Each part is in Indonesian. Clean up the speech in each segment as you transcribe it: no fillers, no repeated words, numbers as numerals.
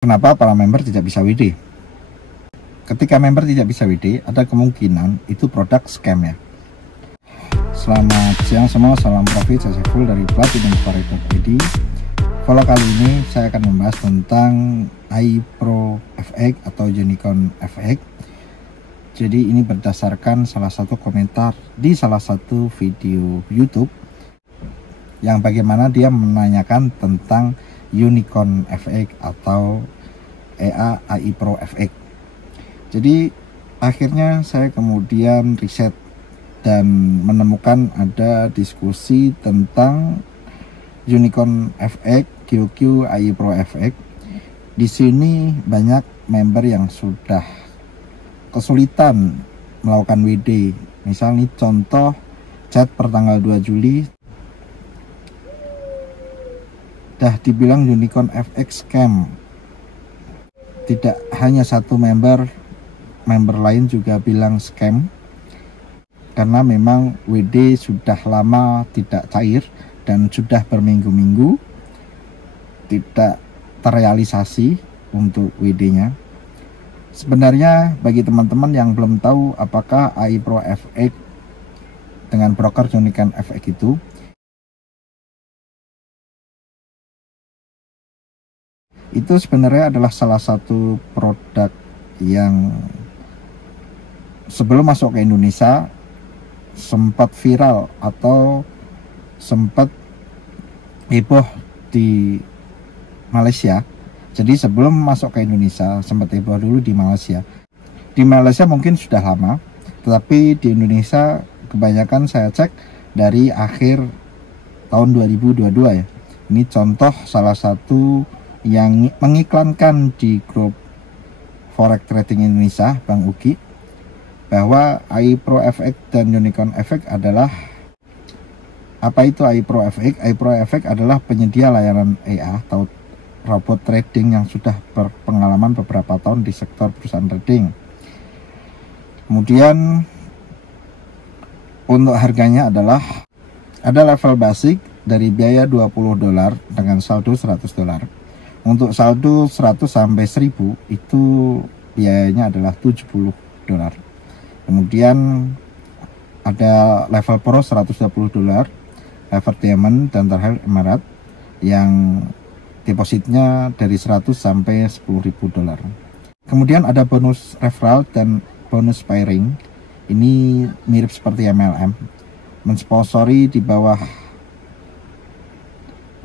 Kenapa para member tidak bisa WD? Ketika member tidak bisa WD, ada kemungkinan itu produk scam ya. Selamat siang semua, salam profit, saya Saiful dari Platinum Forex ID. Follow kali ini saya akan membahas tentang iPro FX atau Unicorn FX. Jadi ini berdasarkan salah satu komentar di salah satu video YouTube yang bagaimana dia menanyakan tentang Unicorn FX atau EA iPro FX. Jadi akhirnya saya kemudian riset dan menemukan ada diskusi tentang Unicorn FX, QQ, iPro FX. Di sini banyak member yang sudah kesulitan melakukan WD. Misalnya contoh chat pertanggal 2 Juli dah dibilang Unicorn FX scam. Tidak hanya satu member lain juga bilang scam, karena memang WD sudah lama tidak cair dan sudah berminggu-minggu tidak terrealisasi untuk WD-nya. Sebenarnya bagi teman-teman yang belum tahu apakah iPro FX dengan broker Unicorn FX itu sebenarnya adalah salah satu produk yang sebelum masuk ke Indonesia sempat viral atau sempat heboh di Malaysia. Jadi sebelum masuk ke Indonesia sempat heboh dulu di Malaysia. Di Malaysia mungkin sudah lama, tetapi di Indonesia kebanyakan saya cek dari akhir tahun 2022 ya. Ini contoh salah satu yang mengiklankan di grup Forex Trading Indonesia, Bang Uki, bahwa iPro FX dan Unicorn FX adalah apa itu iPro FX? iPro FX adalah penyedia layanan EA atau robot trading yang sudah berpengalaman beberapa tahun di sektor perusahaan trading. Kemudian untuk harganya adalah ada level basic dari biaya $20 dengan saldo $100. Untuk saldo 100 sampai 1000 itu biayanya adalah $70. Kemudian ada level pro $120, level diamond dan terakhir emerald yang depositnya dari 100 sampai $10.000. Kemudian ada bonus referral dan bonus pairing. Ini mirip seperti MLM, mensponsori di bawah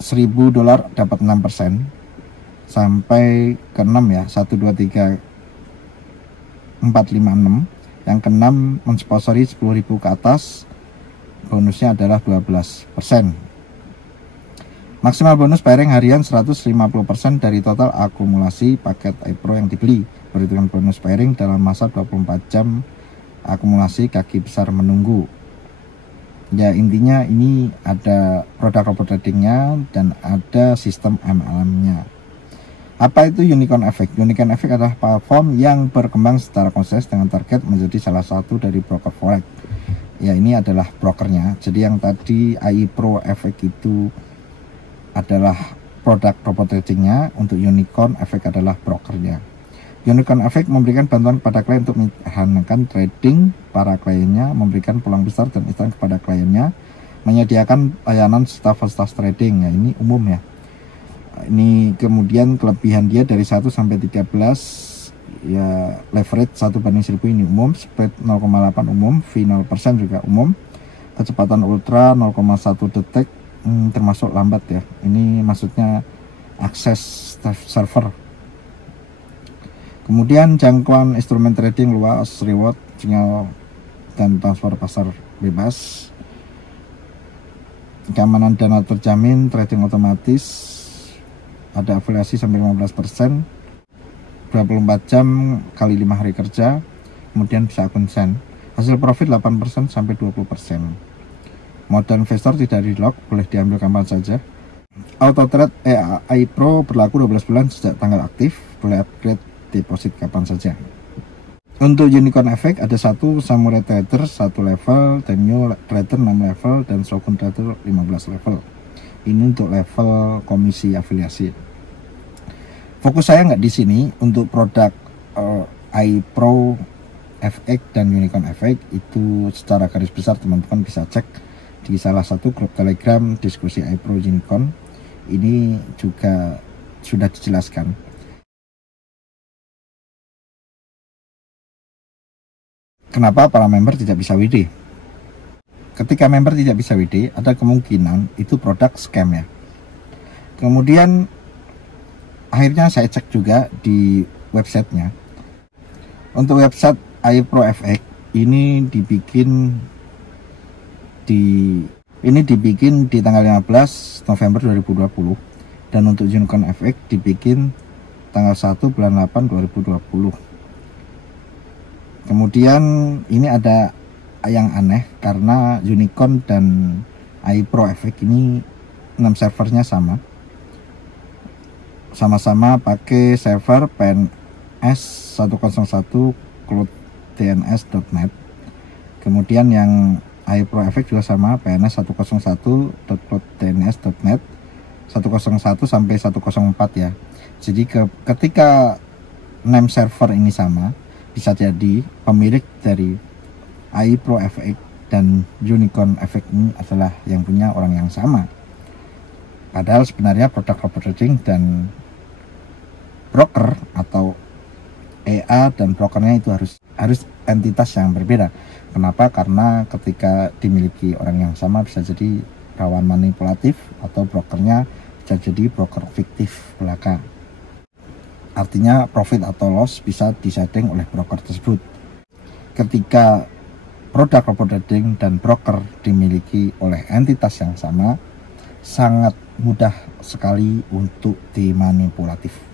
$1000 dapat 6% sampai ke 6 ya, 1 2 3 4 5 6. Yang ke-6 mensponsori 10.000 ke atas, bonusnya adalah 12%. Maksimal bonus pairing harian 150% dari total akumulasi paket iPro yang dibeli. Perhitungan bonus pairing dalam masa 24 jam akumulasi kaki besar menunggu. Ya intinya ini ada produk robot tradingnya dan ada sistem MLM-nya. Apa itu Unicorn FX? Unicorn FX adalah platform yang berkembang secara konsisten dengan target menjadi salah satu dari broker forex. Ya ini adalah brokernya. Jadi yang tadi iPro FX itu adalah produk robot tradingnya, untuk Unicorn FX adalah brokernya. Unicorn FX memberikan bantuan kepada klien untuk menyederhanakan trading para kliennya, memberikan peluang besar dan instan kepada kliennya, menyediakan layanan staf trading. Ya ini umum ya. Ini kemudian kelebihan dia dari 1 sampai 13 ya, leverage 1/1000 ini umum, spread 0,8 umum, fee 0% juga umum, kecepatan ultra 0,1 detik, termasuk lambat ya. Ini maksudnya akses server. Kemudian jangkauan instrumen trading luas, reward, sinyal dan transfer pasar bebas, keamanan dana terjamin, trading otomatis, ada afiliasi sampai 15%, 24 jam kali 5 hari kerja, kemudian bisa akun sen. Hasil profit 8% sampai 20%. Modal investor tidak di lock, boleh diambil kapan saja. Auto trade iPro berlaku 12 bulan sejak tanggal aktif, boleh upgrade deposit kapan saja. Untuk Unicorn FX ada 1 Samurai Trader 1 level, dan New Trader 6 level, dan Shogun Trader 15 level. Ini untuk level komisi afiliasi. Fokus saya nggak di sini. Untuk produk iPro FX dan Unicorn FX itu secara garis besar teman-teman bisa cek di salah satu grup Telegram diskusi iPro Unicorn. Ini juga sudah dijelaskan. Kenapa para member tidak bisa WD? Ketika member tidak bisa WD, ada kemungkinan itu produk scam ya. Kemudian akhirnya saya cek juga di websitenya. Untuk website iPro FX ini dibikin di tanggal 15 November 2020, dan untuk Unicorn FX dibikin tanggal 1 bulan 8 2020. Kemudian ini ada yang aneh karena Unicorn dan iPro FX ini 6 servernya sama-sama pakai server PNS 101 cloud.dns.net. Kemudian yang iPro FX juga sama, PNS 101.cloud.dns.net 101 sampai 104 ya. Jadi ketika name server ini sama, bisa jadi pemilik dari iPro FX dan Unicorn FX ini adalah yang punya orang yang sama. Padahal sebenarnya produk robot trading dan broker atau EA dan brokernya itu harus entitas yang berbeda. Kenapa? Karena ketika dimiliki orang yang sama bisa jadi rawan manipulatif, atau brokernya bisa jadi broker fiktif belaka. Artinya profit atau loss bisa disetting oleh broker tersebut. Ketika produk robot trading dan broker dimiliki oleh entitas yang sama, sangat mudah sekali untuk dimanipulatif.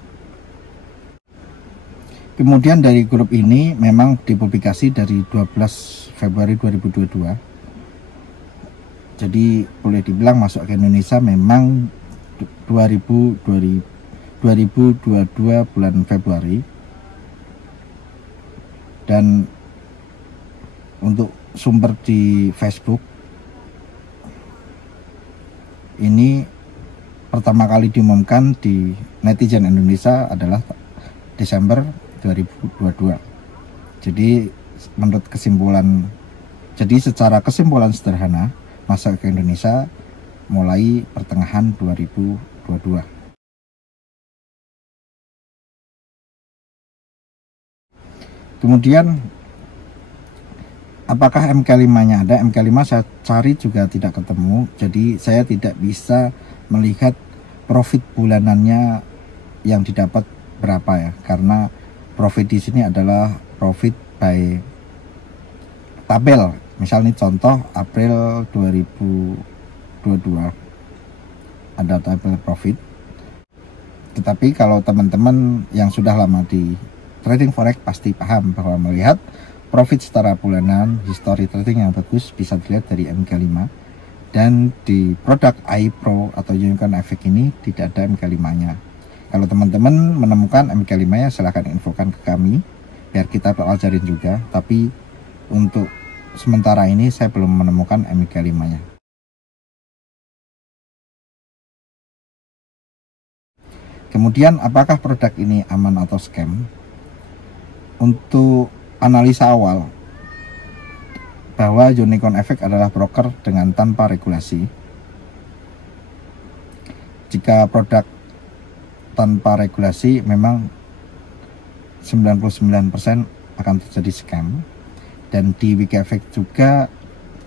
Kemudian dari grup ini memang dipublikasi dari 12 Februari 2022. Jadi boleh dibilang masuk ke Indonesia memang 2022 bulan Februari. Dan untuk sumber di Facebook ini pertama kali diumumkan di netizen Indonesia adalah Desember 2022. Jadi menurut secara kesimpulan sederhana, masuk ke Indonesia mulai pertengahan 2022. Kemudian apakah MK5-nya ada? MK5 saya cari juga tidak ketemu, jadi saya tidak bisa melihat profit bulanannya yang didapat berapa ya, karena profit di sini adalah profit by tabel. Misalnya contoh April 2022 ada tabel profit. Tetapi kalau teman-teman yang sudah lama di trading forex pasti paham bahwa melihat profit secara bulanan, history trading yang bagus bisa dilihat dari MK5. Dan di produk iPro atau Unicorn FX ini tidak ada MK5-nya. Kalau teman-teman menemukan MK5-nya silahkan infokan ke kami biar kita pelajarin juga. Tapi untuk sementara ini saya belum menemukan MK5-nya. Kemudian apakah produk ini aman atau scam? Untuk analisa awal bahwa Unicorn FX adalah broker dengan tanpa regulasi. Jika produk tanpa regulasi memang 99% akan terjadi scam. Dan di WikiFX juga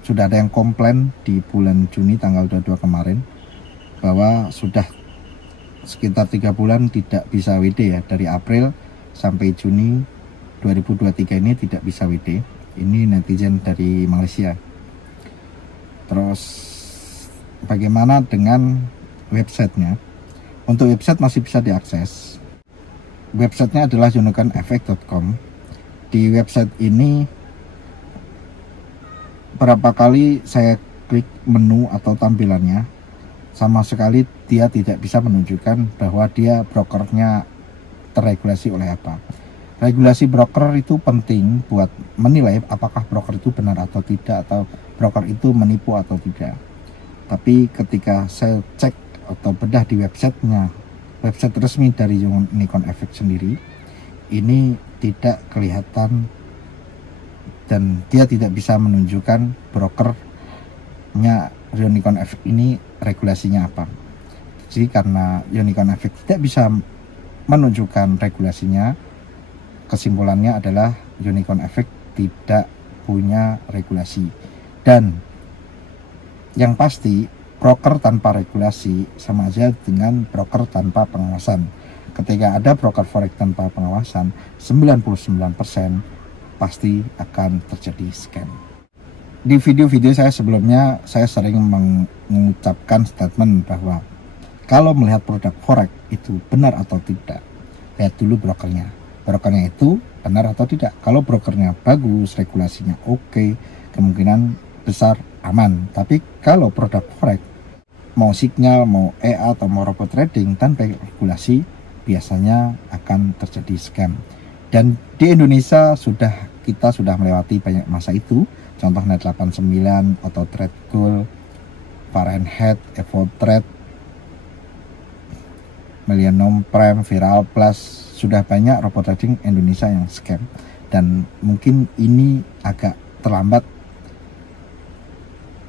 sudah ada yang komplain di bulan Juni tanggal 22 kemarin bahwa sudah sekitar 3 bulan tidak bisa WD ya, dari April sampai Juni 2023 ini tidak bisa WD. Ini netizen dari Malaysia. Terus bagaimana dengan websitenya? Untuk website masih bisa diakses. Websitenya adalah unicornfx.com. Di website ini berapa kali saya klik menu atau tampilannya, sama sekali dia tidak bisa menunjukkan bahwa dia brokernya terregulasi oleh apa. Regulasi broker itu penting buat menilai apakah broker itu benar atau tidak, atau broker itu menipu atau tidak. Tapi ketika saya cek atau bedah di websitenya website resmi dari Unicorn FX sendiri ini tidak kelihatan dan dia tidak bisa menunjukkan brokernya Unicorn FX ini regulasinya apa. Jadi karena Unicorn FX tidak bisa menunjukkan regulasinya, kesimpulannya adalah Unicorn FX tidak punya regulasi. Dan yang pasti broker tanpa regulasi sama aja dengan broker tanpa pengawasan. Ketika ada broker forex tanpa pengawasan, 99% pasti akan terjadi scam. Di video-video saya sebelumnya, saya sering mengucapkan statement bahwa kalau melihat produk forex itu benar atau tidak, lihat dulu brokernya. Brokernya itu benar atau tidak. Kalau brokernya bagus, regulasinya oke, kemungkinan besar aman. Tapi kalau produk forex, mau signal, mau EA atau mau robot trading tanpa regulasi, biasanya akan terjadi scam. Dan di Indonesia kita sudah melewati banyak masa itu. Contoh Net 89, Auto Trade Gold, Fahrenheit, Evo Trade, Millennium Prime, Viral Plus. Sudah banyak robot trading Indonesia yang scam. Dan mungkin ini agak terlambat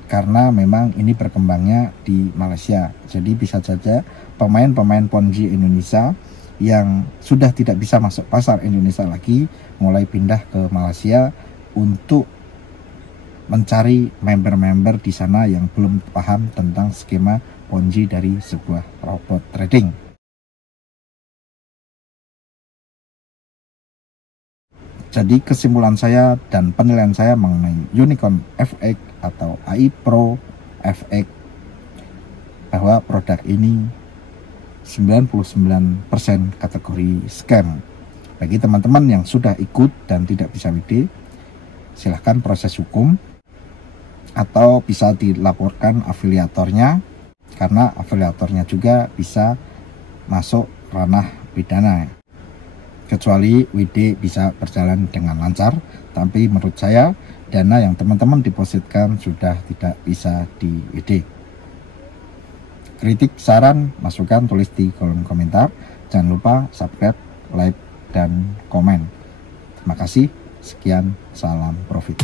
karena memang ini berkembangnya di Malaysia. Jadi bisa saja pemain-pemain Ponzi Indonesia yang sudah tidak bisa masuk pasar Indonesia lagi mulai pindah ke Malaysia untuk mencari member-member di sana yang belum paham tentang skema Ponzi dari sebuah robot trading. Jadi kesimpulan saya dan penilaian saya mengenai Unicorn FX atau AI Pro FX bahwa produk ini 99% kategori scam. Bagi teman-teman yang sudah ikut dan tidak bisa WD, silahkan proses hukum atau bisa dilaporkan afiliatornya, karena afiliatornya juga bisa masuk ranah pidana. Kecuali WD bisa berjalan dengan lancar, tapi menurut saya dana yang teman-teman depositkan sudah tidak bisa di WD. Kritik, saran, masukan tulis di kolom komentar. Jangan lupa subscribe, like, dan komen. Terima kasih. Sekian, salam profit.